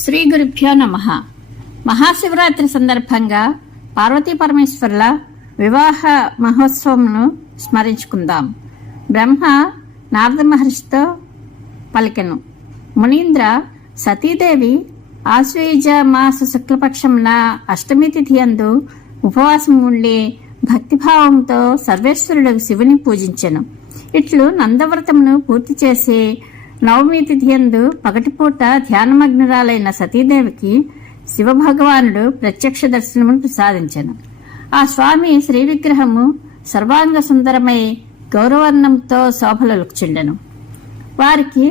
శ్రీ గురుభ్యో నమః. మహాశివరాత్రి సందర్భంగా పార్వతీ పరమేశ్వరుల వివాహ మహోత్సవంను స్మరించుకుందాం. బ్రహ్మ నారద మహర్షితో పలికెను. మునీంద్ర, సతీదేవి ఆశ్వయుజ మాస శుక్లపక్షమున అష్టమి తిథి యందు ఉపవాసం ఉండి భక్తిభావంతో సర్వేశ్వరుడు శివుని పూజించెను. ఇట్లు నందవ్రతమును పూర్తి చేసి నవమి తిథి యందు పగటిపూట ధ్యానమగ్నురాలైన సతీదేవికి శివభగవానుడు ప్రత్యక్ష దర్శనమును ప్రసాదించెను. ఆ స్వామి శ్రీ విగ్రహము సర్వాంగ సుందరమై గౌరవర్ణంతో శోభలొలుచుండెను. వారికి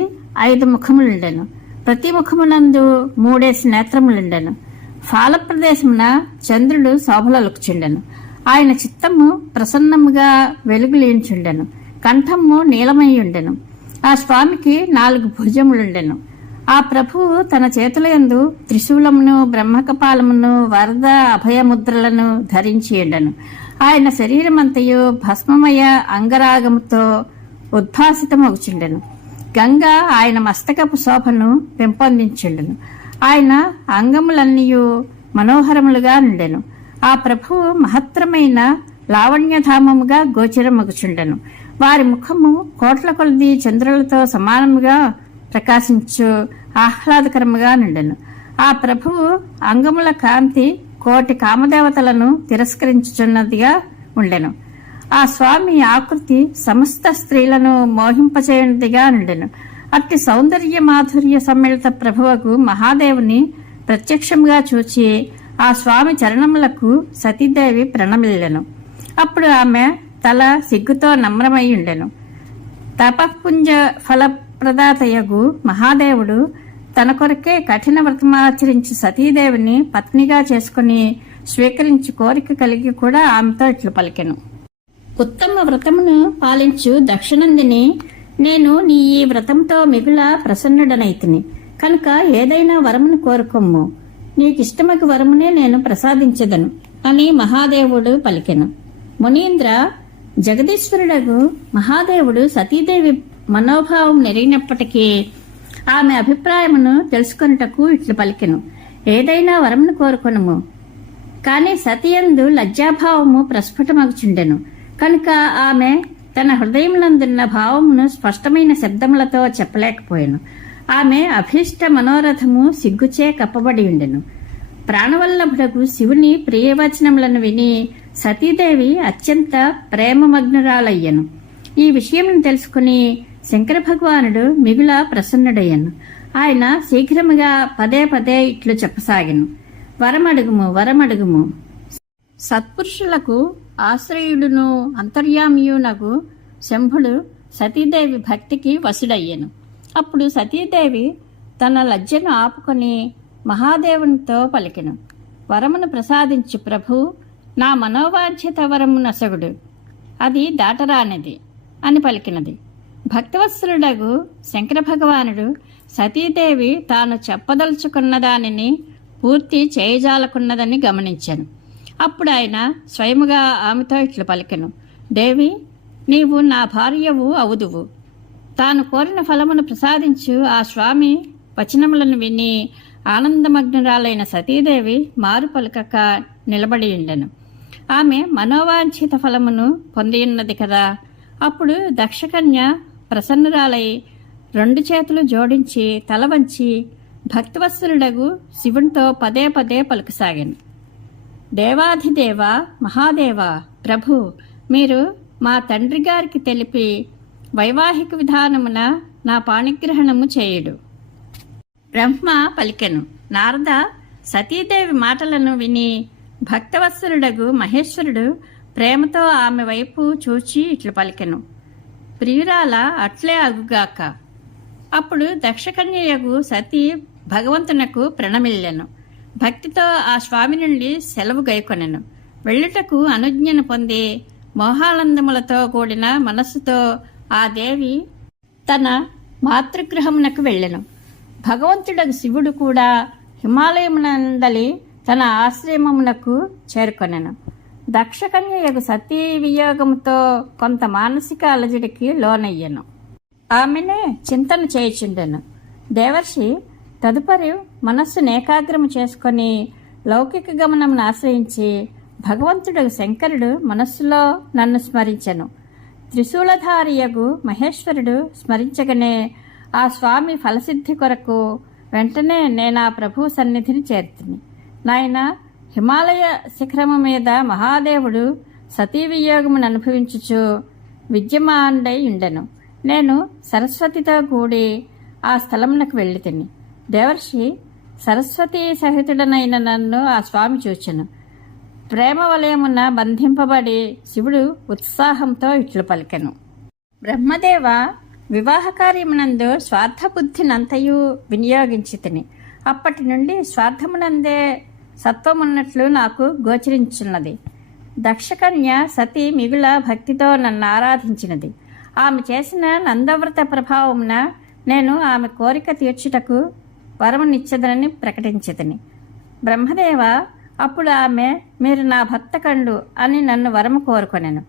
5 ముఖములుండెను. ప్రతి ముఖమునందు 3 నేత్రములుండెను. ఫాల ప్రదేశమున చంద్రుడు శోభలొలుచుండెను. ఆయన చిత్తము ప్రసన్నముగా వెలుగులీంచుండెను. కంఠము నీలమయ్యుండెను. ఆ స్వామికి 4 భుజములుండెను. ఆ ప్రభువు తన చేతులయందు త్రిశూలమును, బ్రహ్మకపాలమును, వరద అభయముద్రలను ధరించి ఉండెను. ఆయన శరీరమంతయు భస్మమయ అంగరాగముతో ఉద్భాసితమగుచుండెను. గంగ ఆయన మస్తకపు శోభను పెంపొందించుండెను. ఆయన అంగములన్నీయు మనోహరములుగా నుండెను. ఆ ప్రభువు మహత్తరమైన లావణ్యధామముగా గోచరమగుచుండెను. వారి ముఖము కోట్ల కొలది చంద్రులతో సమానముగా ప్రకాశించు ఆహ్లాదకరముగా నుండెను. ఆ ప్రభువు అంగముల కాంతి కోటి కామదేవతలను తిరస్కరించుచున్నదిగా ఉండెను. ఆ స్వామి ఆకృతి సమస్త స్త్రీలను మోహింపచేయునదిగా నుండెను. అట్టి సౌందర్య మాధుర్య సమ్మిళిత ప్రభువుకు మహాదేవుని ప్రత్యక్షముగా చూచి ఆ స్వామి చరణములకు సతీదేవి ప్రణమిల్లెను. అప్పుడు ఆమె తల సిగ్గుతో నమ్రమై ఉండెను. తపఃపుంజ ఫలప్రదాతయగు మహాదేవుడు తన కొరకే కఠిన వ్రతమాచరించి సతీదేవిని పత్నిగా చేసుకుని స్వీకరించి కోరిక కలిగి కూడా ఆమెతో ఇట్లు పలికెను. ఉత్తమ వ్రతమును పాలించు దక్షిణందిని, నేను నీ ఈ వ్రతంతో మిగుల ప్రసన్నుడనైతిని కనుక ఏదైనా వరమును కోరుకొమ్ము, నీకిష్టమగు వరమునే నేను ప్రసాదించదను అని మహాదేవుడు పలికెను. మునీంద్ర, జగదీశ్వరుడగు మహాదేవుడు సతీదేవి మనోభావం నెరిగినప్పటికీ ఆమె అభిప్రాయమును తెలుసుకొనుటకు ఇట్లు పలికెను. ఏదైనా వరమును కోరుకొనుము. కాని సతియందు లజ్జాభావము ప్రస్ఫుటమగుచుండెను కనుక ఆమె తన హృదయములందున్న భావమును స్పష్టమైన శబ్దములతో చెప్పలేకపోయెను. ఆమె అభీష్ట మనోరథము సిగ్గుచే కప్పబడి ఉండెను. ప్రాణవల్లభుడకు శివుని ప్రియవచనములను విని సతీదేవి అత్యంత ప్రేమమగ్నురాలయ్యను. ఈ విషయం తెలుసుకుని శంకర భగవానుడు మిగుల ప్రసన్నుడయ్యను. ఆయన శీఘ్రముగా పదే పదే ఇట్లు చెప్పసాగెను. వరమడుగుము, వరమడుగుము. సత్పురుషులకు ఆశ్రయుడును అంతర్యామియునగు శంభుడు సతీదేవి భక్తికి వశుడయ్యను. అప్పుడు సతీదేవి తన లజ్జను ఆపుకొని మహాదేవునితో పలికెను. వరమును ప్రసాదించు ప్రభు, నా మనోవాంఛిత వరము నసగుడు, అది దాటరానిది అని పలికినది. భక్తవత్సలుడగు శంకర భగవానుడు సతీదేవి తాను చెప్పదలుచుకున్న దానిని పూర్తి చేయజాలకున్నదని గమనించాను. అప్పుడు ఆయన స్వయముగా ఆమెతో ఇట్లు పలికెను. దేవి, నీవు నా భార్యవు అవుదువు. తాను కోరిన ఫలమును ప్రసాదించు ఆ స్వామి వచనములను విని ఆనందమగ్నురాలైన సతీదేవి మారు పలుకక నిలబడి ఉండెను. ఆమె మనోవాంఛిత ఫలమును పొందియున్నది కదా. అప్పుడు దక్షకన్య ప్రసన్నురాలై 2 చేతులు జోడించి తల వంచి భక్తివత్సలుడగు శివునితో పదే పదే పలుకసాగాను. దేవాధిదేవ మహాదేవ ప్రభు, మీరు మా తండ్రి గారికి తెలిపి వైవాహిక విధానమున నా పాణిగ్రహణము చేయుడు. బ్రహ్మ పలికెను. నారద, సతీదేవి మాటలను విని భక్తవత్సలుడగు మహేశ్వరుడు ప్రేమతో ఆమె వైపు చూచి ఇట్లు పలికెను. ప్రియురాల, అట్లే అగుగాక. అప్పుడు దక్షకన్యయగు సతీ భగవంతునకు ప్రణమిల్లెను. భక్తితో ఆ స్వామి నుండి సెలవు గైకొనెను. వెళ్ళుటకు అనుజ్ఞను పొంది మోహానందములతో కూడిన మనస్సుతో ఆ దేవి తన మాతృగృహమునకు వెళ్ళెను. భగవంతుడగు శివుడు కూడా హిమాలయమునందలి తన ఆశ్రమమునకు చేరుకొనెను. దక్షకన్యయగు సతీ వియోగముతో కొంత మానసిక అలజడికి లోనయ్యెను. ఆమెనే చింతన చేయుచుండెను. దేవర్షి, తదుపరి మనస్సును ఏకాగ్రము చేసుకొని లౌకిక గమనమును ఆశ్రయించి భగవంతుడు శంకరుడు మనస్సులో నన్ను స్మరించెను. త్రిశూలధారియగు మహేశ్వరుడు స్మరించగానే ఆ స్వామి ఫలసిద్ధి కొరకు వెంటనే నేనా ప్రభు సన్నిధిని చేర్తిని. నాయన, హిమాలయ శిఖరము మీద మహాదేవుడు సతీ వియోగమును అనుభవించుచు విద్యమానుడై ఉండెను. నేను సరస్వతితో కూడి ఆ స్థలమునకు వెళ్ళి తిని దేవర్షి సరస్వతీ సహితుడనైన నన్ను ఆ స్వామి చూచెను. ప్రేమ వలయమున బంధింపబడి శివుడు ఉత్సాహంతో ఇట్లు పలికెను. బ్రహ్మదేవ, వివాహ కార్యమునందు స్వార్థబుద్ధినంతయు వినియోగించి తిని అప్పటి నుండి స్వార్థమునందే సత్వమున్నట్లు నాకు గోచరించున్నది. దక్షకన్య సతి మిగుల భక్తితో నన్ను ఆరాధించినది. ఆమె చేసిన నందవ్రత ప్రభావమున నేను ఆమె కోరిక తీర్చుటకు వరమునిచ్చదనని ప్రకటించితిని. బ్రహ్మదేవ, అప్పుడు ఆమె మీరు నా భర్త కండు అని నన్ను వరము కోరుకొనెను.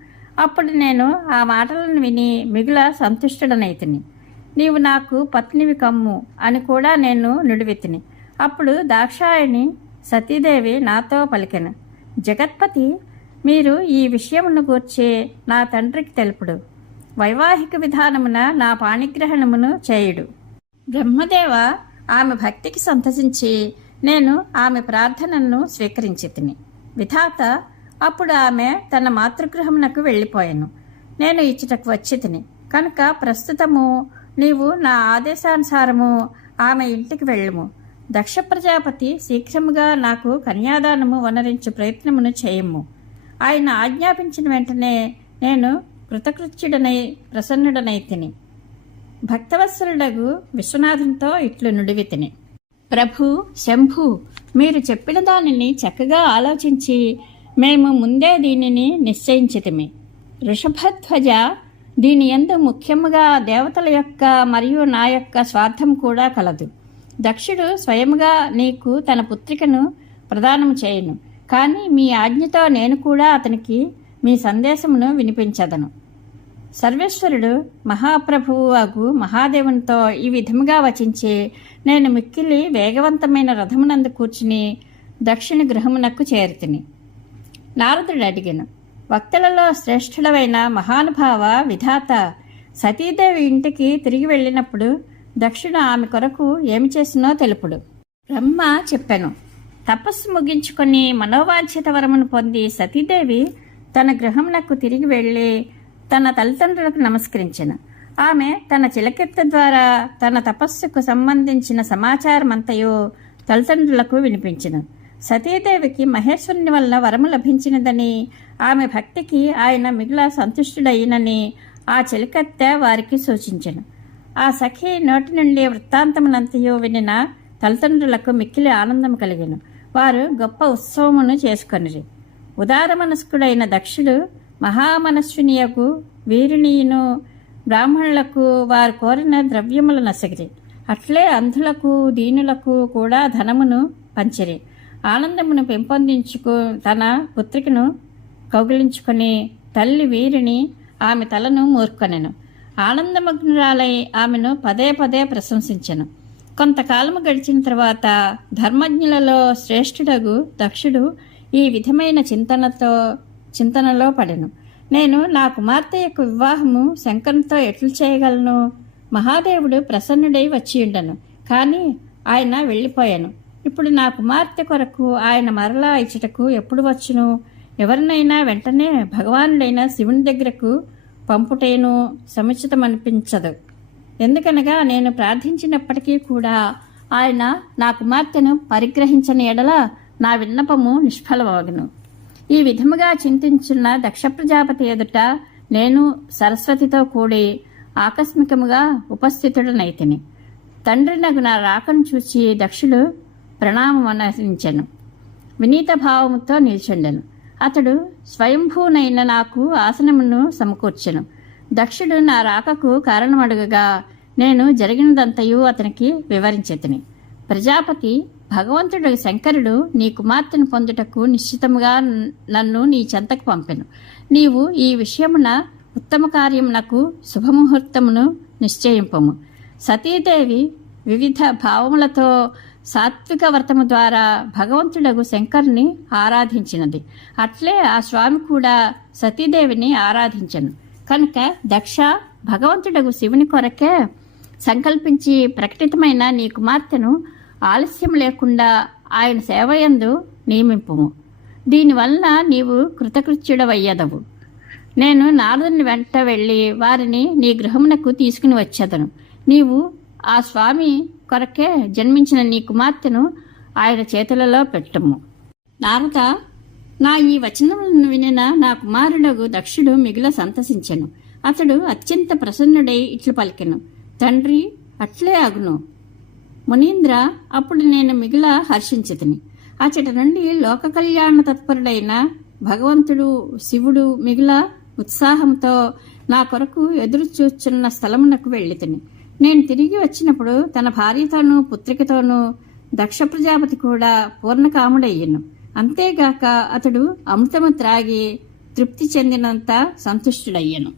అప్పుడు నేను ఆ మాటలను విని మిగుల సంతుష్టుడనైతిని. నీవు నాకు పత్నివి కమ్ము అని కూడా నేను నుడివెత్తిని. అప్పుడు దాక్షాయణి సతీదేవి నాతో పలికెను. జగత్పతి, మీరు ఈ విషయమును గూర్చి నా తండ్రికి తెలుపుడు. వైవాహిక విధానమున నా పాణిగ్రహణమును చేయుడు. బ్రహ్మదేవ, ఆమె భక్తికి సంతసించి నేను ఆమె ప్రార్థనను స్వీకరించి తిని. విధాత, అప్పుడు ఆమె తన మాతృగృహమునకు వెళ్ళిపోయాను. నేను ఇచ్చటకు వచ్చి తిని కనుక ప్రస్తుతము నీవు నా ఆదేశానుసారము ఆమె ఇంటికి వెళ్ళుము. దక్ష ప్రజాపతి శీఘ్రముగా నాకు కన్యాదానము వనరించు ప్రయత్నమును చేయము. ఆయన ఆజ్ఞాపించిన వెంటనే నేను కృతకృత్యుడనై ప్రసన్నుడనై తిని భక్తవత్సలుడగు విశ్వనాథునితో ఇట్లు నుడివితిని. ప్రభు, శంభు, మీరు చెప్పిన దానిని చక్కగా ఆలోచించి మేము ముందే దీనిని నిశ్చయించితిమి. వృషభధ్వజ, దీని యందు ముఖ్యముగా దేవతల యొక్క మరియు నా యొక్క స్వార్థం కూడా కలదు. దక్షుడు స్వయముగా నీకు తన పుత్రికను ప్రదానం చేయును. కానీ మీ ఆజ్ఞతో నేను కూడా అతనికి మీ సందేశమును వినిపించదను. సర్వేశ్వరుడు మహాప్రభువు అగు మహాదేవునితో ఈ విధముగా వచించి నేను మిక్కిలి వేగవంతమైన రథమునందు కూర్చుని దక్షిణ గృహమునకు చేరుతిని. నారదుడు అడిగాను, వక్తలలో శ్రేష్ఠుడవైన మహానుభావ విధాత, సతీదేవి ఇంటికి తిరిగి వెళ్ళినప్పుడు దక్షుడు ఆమె కొరకు ఏమి చేసినో తెలుపుడు. బ్రహ్మ చెప్పెను. తపస్సు ముగించుకొని మనోవాంఛిత వరమును పొంది సతీదేవి తన గృహమునకు తిరిగి వెళ్ళి తన తల్లిదండ్రులకు నమస్కరించెను. ఆమె తన చిలకెత్త ద్వారా తన తపస్సుకు సంబంధించిన సమాచారమంతయు తల్లిదండ్రులకు వినిపించెను. సతీదేవికి మహేశ్వరుని వల్ల వరము లభించినదని, ఆమె భక్తికి ఆయన మిగుల సంతుష్టుడయినని ఆ చిలకెత్త వారికి సూచించెను. ఆ సఖి నోటి నుండి వృత్తాంతమునంతయు వినిన తల్లిదండ్రులకు మిక్కిలి ఆనందం కలిగెను. వారు గొప్ప ఉత్సవమును చేసుకొనిరి. ఉదారమనస్కుడైన దక్షుడు మహామనస్వినియకు వీరునియును బ్రాహ్మణులకు వారు కోరిన ద్రవ్యములు నసగిరి. అట్లే అంధులకు దీనులకు కూడా ధనమును పంచిరి. ఆనందమును పెంపొందించుకు తన పుత్రికను కౌగిలించుకొని తల్లి వీరిని ఆమె తలను మూర్కొనెను. ఆనందమగ్నురాలై ఆమెను పదే పదే ప్రశంసించెను. కొంతకాలము గడిచిన తర్వాత ధర్మజ్ఞులలో శ్రేష్ఠుడగు దక్షుడు ఈ విధమైన చింతనలో పడెను. నేను నా కుమార్తె యొక్క వివాహము శంకరునితో ఎట్లు చేయగలను? మహాదేవుడు ప్రసన్నుడై వచ్చియుండను, కానీ ఆయన వెళ్ళిపోయాను. ఇప్పుడు నా కుమార్తె కొరకు ఆయన మరలా ఇచ్చటకు ఎప్పుడు వచ్చును? ఎవరినైనా వెంటనే భగవానుడైన శివుని దగ్గరకు పంపుటేను సముచితమనిపించదు. ఎందుకనగా నేను ప్రార్థించినప్పటికీ కూడా ఆయన నా కుమార్తెను పరిగ్రహించని ఎడల నా విన్నపము నిష్ఫలమగును. ఈ విధముగా చింతించున్న దక్ష ప్రజాపతి ఎదుట నేను సరస్వతితో కూడి ఆకస్మికముగా ఉపస్థితుడనైతిని. తండ్రినగు నా రాకను చూచి దక్షుడు ప్రణామమనరించెను. వినీత భావముతో నిల్చుండెను. అతడు స్వయంభూనైన నాకు ఆసనమును సమకూర్చెను. దక్షుడు నా రాకకు కారణమడుగగా నేను జరిగినదంతయు అతనికి వివరించెతిని. ప్రజాపతి, భగవంతుడు శంకరుడు నీ కుమార్తెను పొందుటకు నిశ్చితముగా నన్ను నీ చెంతకు పంపెను. నీవు ఈ విషయమున ఉత్తమ కార్యమునకు శుభముహూర్తమును నిశ్చయింపము. సతీదేవి వివిధ భావములతో సాత్విక వ్రతము ద్వారా భగవంతుడగు శంకరుని ఆరాధించినది. అట్లే ఆ స్వామి కూడా సతీదేవిని ఆరాధించను. కనుక దక్ష, భగవంతుడగు శివుని కొరకే సంకల్పించి ప్రకటితమైన నీ కుమార్తెను ఆలస్యం లేకుండా ఆయన సేవయందు నియమింపుము. దీనివలన నీవు కృతకృత్యుడవయ్యదవు. నేను నారదుని వెంట వెళ్ళి వారిని నీ గృహమునకు తీసుకుని వచ్చేదను. నీవు ఆ స్వామి కొరకే జన్మించిన నీ కుమార్తెను ఆయన చేతులలో పెట్టుము. నారద, నా ఈ వచనములను వినిన నా కుమారుడగు దక్షుడు మిగుల సంతసించెను. అతడు అత్యంత ప్రసన్నుడై ఇట్లు పలికెను, తండ్రి అట్లే అగును మునీంద్ర. అప్పుడు నేను మిగుల హర్షించితిని. అచట నుండి లోక కళ్యాణ తత్పరుడైన భగవంతుడు శివుడు మిగుల ఉత్సాహంతో నా కొరకు ఎదురు చూచున్న స్థలమునకు వెళ్ళితిని. నేను తిరిగి వచ్చినప్పుడు తన భార్యతోనూ పుత్రికతోనూ దక్ష ప్రజాపతి కూడా పూర్ణకాముడయ్యను. అంతేగాక అతడు అమృతము త్రాగి తృప్తి చెందినంత సంతుష్టుడయ్యను.